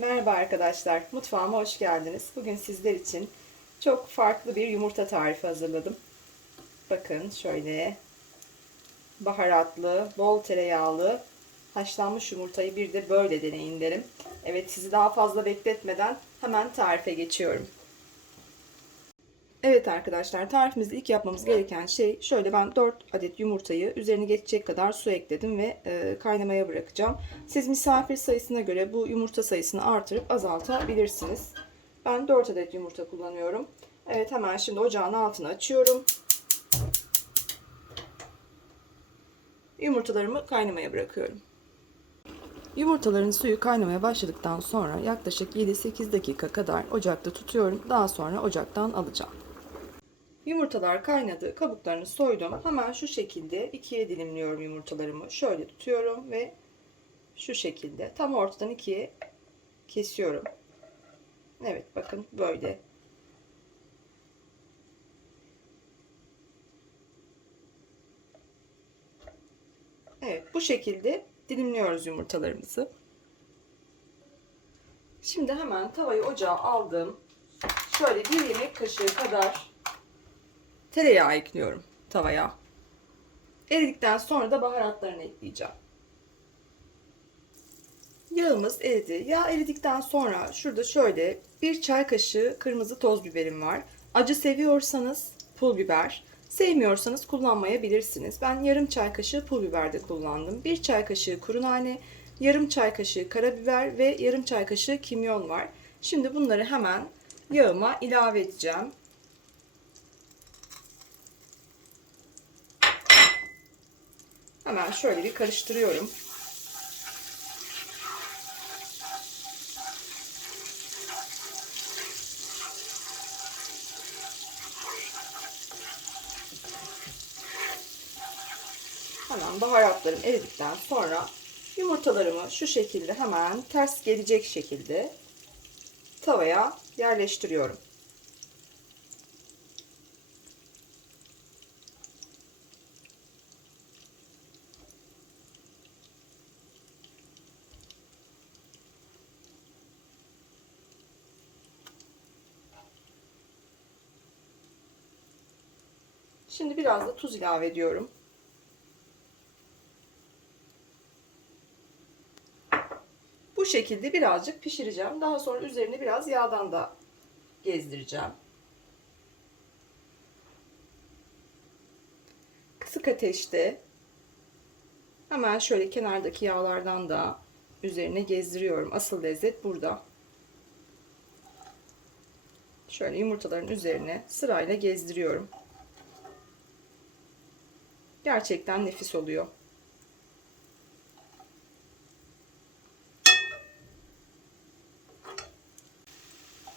Merhaba arkadaşlar, mutfağıma hoş geldiniz. Bugün sizler için çok farklı bir yumurta tarifi hazırladım. Bakın şöyle baharatlı, bol tereyağlı haşlanmış yumurtayı bir de böyle deneyin derim. Evet sizi daha fazla bekletmeden hemen tarife geçiyorum. Evet arkadaşlar tarifimizde ilk yapmamız gereken şey şöyle ben 4 adet yumurtayı üzerine geçecek kadar su ekledim ve e, kaynamaya bırakacağım. Siz misafir sayısına göre bu yumurta sayısını artırıp azaltabilirsiniz. Ben 4 adet yumurta kullanıyorum. Evet hemen şimdi ocağın altını açıyorum. Yumurtalarımı kaynamaya bırakıyorum. Yumurtaların suyu kaynamaya başladıktan sonra yaklaşık 7-8 dakika kadar ocakta tutuyorum. Daha sonra ocaktan alacağım. Yumurtalar kaynadı. Kabuklarını soydum. Hemen şu şekilde ikiye dilimliyorum yumurtalarımı. Şöyle tutuyorum ve şu şekilde tam ortadan ikiye kesiyorum. Evet bakın böyle. Evet bu şekilde dilimliyoruz yumurtalarımızı. Şimdi hemen tavayı ocağa aldım. Şöyle bir yemek kaşığı kadar tereyağı ekliyorum tavaya. Eridikten sonra da baharatlarını ekleyeceğim. Yağımız eridi. Yağ eridikten sonra şurada şöyle bir çay kaşığı kırmızı toz biberim var. Acı seviyorsanız pul biber, sevmiyorsanız kullanmayabilirsiniz. Ben yarım çay kaşığı pul biber de kullandım. Bir çay kaşığı kuru nane, yarım çay kaşığı karabiber ve yarım çay kaşığı kimyon var. Şimdi bunları hemen yağıma ilave edeceğim. Hemen şöyle bir karıştırıyorum. Hemen baharatlarım eridikten sonra yumurtalarımı şu şekilde hemen ters gelecek şekilde tavaya yerleştiriyorum. Şimdi biraz da tuz ilave ediyorum. Bu şekilde birazcık pişireceğim. Daha sonra üzerine biraz yağdan da gezdireceğim. Kısık ateşte hemen şöyle kenardaki yağlardan da üzerine gezdiriyorum. Asıl lezzet burada. Şöyle yumurtaların üzerine sırayla gezdiriyorum. Gerçekten nefis oluyor.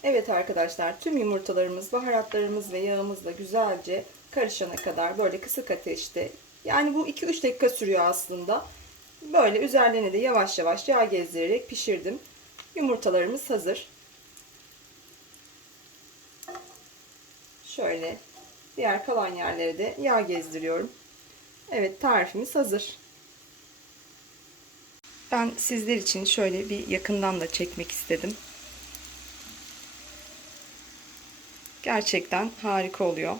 Evet arkadaşlar tüm yumurtalarımız, baharatlarımız ve yağımızla güzelce karışana kadar böyle kısık ateşte yani bu 2-3 dakika sürüyor aslında. Böyle üzerlerine de yavaş yavaş yağ gezdirerek pişirdim. Yumurtalarımız hazır. Şöyle diğer kalan yerlere de yağ gezdiriyorum. Evet tarifimiz hazır. Ben sizler için şöyle bir yakından da çekmek istedim. Gerçekten harika oluyor.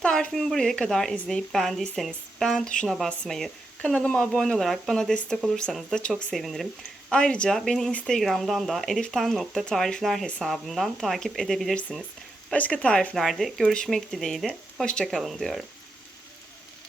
Tarifimi buraya kadar izleyip beğendiyseniz beğen tuşuna basmayı, kanalıma abone olarak bana destek olursanız da çok sevinirim. Ayrıca beni Instagram'dan da eliften.tarifler hesabımdan takip edebilirsiniz. Başka tariflerde görüşmek dileğiyle. Hoşçakalın diyorum.